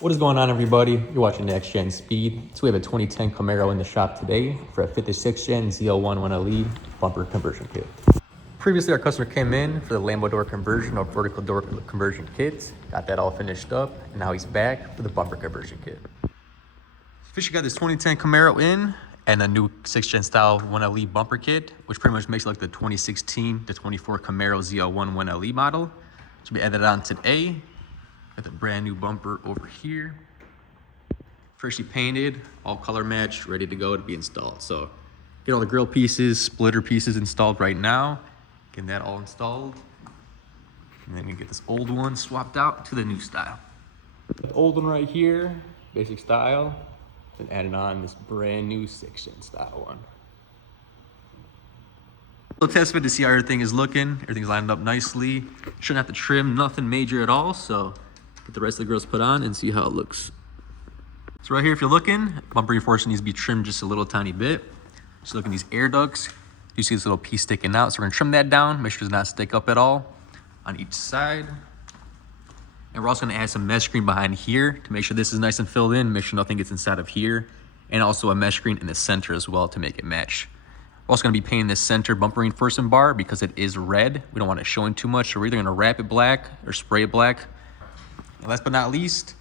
What is going on, everybody? You're watching Next Gen Speed. So we have a 2010 Camaro in the shop today for a 56 Gen ZL1 1LE bumper conversion kit. Previously, our customer came in for the Lambo door conversion or vertical door conversion kit. Got that all finished up, and now he's back for the bumper conversion kit. Officially got this 2010 Camaro in and a new 6 Gen style 1LE bumper kit, which pretty much makes it like the 2016 to 24 Camaro ZL1 1LE model. So we added on today. Got the brand new bumper over here. Freshly painted, all color matched, ready to go to be installed. So get all the grill pieces, splitter pieces installed right now. Getting that all installed. And then we get this old one swapped out to the new style. The old one right here, basic style. Then added on this brand new 6 Gen style one. We'll test fit to see how everything is looking. Everything's lined up nicely. Shouldn't have to trim nothing major at all. So get the rest of the grills put on and see how it looks. So right here, if you're looking, bumper reinforcement needs to be trimmed just a little tiny bit. Just look at these air ducts. You see this little piece sticking out. So we're gonna trim that down, make sure it does not stick up at all on each side. And we're also gonna add some mesh screen behind here to make sure this is nice and filled in, make sure nothing gets inside of here. And also a mesh screen in the center as well to make it match. We're also gonna be painting this center bumper reinforcement bar because it is red. We don't want it showing too much, so we're either gonna wrap it black or spray it black. And last but not least,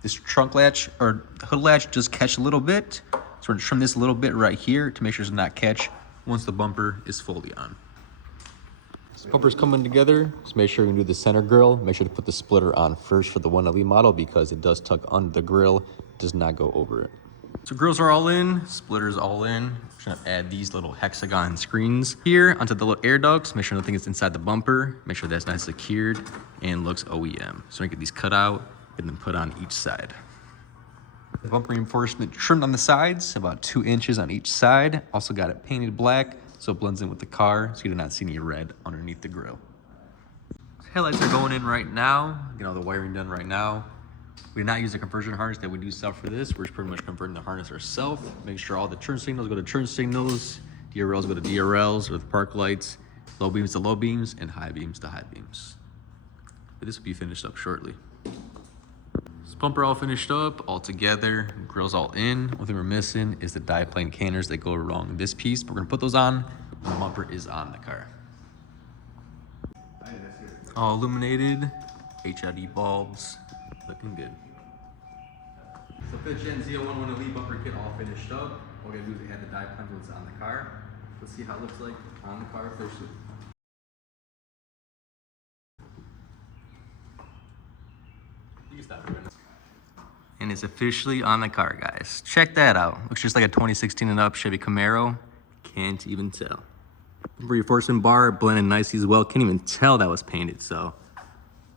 this trunk latch or hood latch just catch a little bit. So we're gonna trim this a little bit right here to make sure it does not catch once the bumper is fully on. This bumper's coming together. Just make sure you do the center grill. Make sure to put the splitter on first for the 1LE model because it does tuck under the grill, does not go over it. So grills are all in, splitters all in. We're gonna add these little hexagon screens here onto the little air ducts. Make sure nothing is inside the bumper. Make sure that's nice secured and looks OEM. So we get these cut out and then put on each side. The bumper reinforcement trimmed on the sides, about 2 inches on each side. Also got it painted black so it blends in with the car so you do not see any red underneath the grill. Headlights are going in right now. Get all the wiring done right now. We did not use a conversion harness that we do sell for this. We're just pretty much converting the harness ourselves. Make sure all the turn signals go to turn signals, DRLs go to DRLs with park lights, low beams to low beams, and high beams to high beams. But this will be finished up shortly. This bumper all finished up, all together, grills all in. One thing we're missing is the diplane canners that go along this piece. We're gonna put those on when the bumper is on the car. All illuminated, HID bulbs, looking good. So 5th Gen ZL1 1LE bumper kit all finished up. All we gotta do is add the diplane once on the car. Let's see how it looks like on the car first. You can stop it. And it's officially on the car, guys. Check that out. Looks just like a 2016 and up Chevy Camaro. Can't even tell. Reinforcement bar blended nicely as well. Can't even tell that was painted, so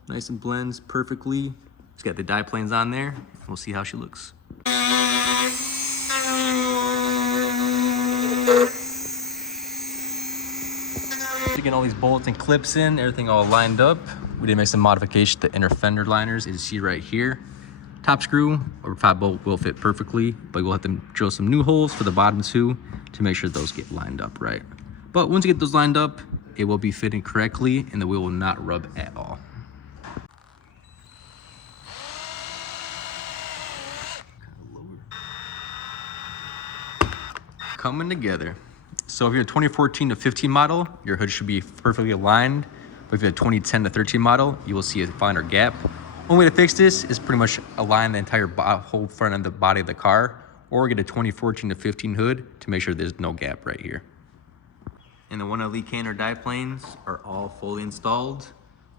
nice and blends perfectly. It's got the diplanes on there. We'll see how she looks. Getting all these bolts and clips in, everything all lined up. We did make some modifications to the inner fender liners, as you see right here. Top screw or 5 bolt will fit perfectly, but we'll have to drill some new holes for the bottom 2 to make sure those get lined up right. But once you get those lined up, it will be fitting correctly and the wheel will not rub at all. Coming together. So if you're a 2014 to 15 model, your hood should be perfectly aligned. But if you're a 2010 to 13 model, you will see a finer gap. One way to fix this is pretty much align the entire whole front of the body of the car, or get a 2014 to 15 hood to make sure there's no gap right here. And the 1LE canter diplanes are all fully installed.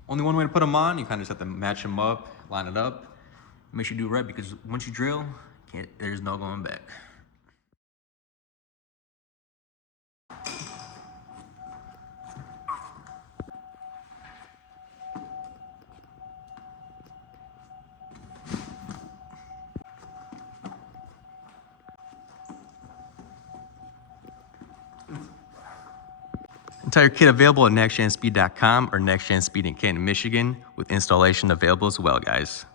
Only one way to put them on, you kind of just have to match them up, line it up. Make sure you do it right because once you drill, there's no going back. Entire kit available at nextgenspeed.com or Next Gen Speed in Canton, Michigan, with installation available as well, guys.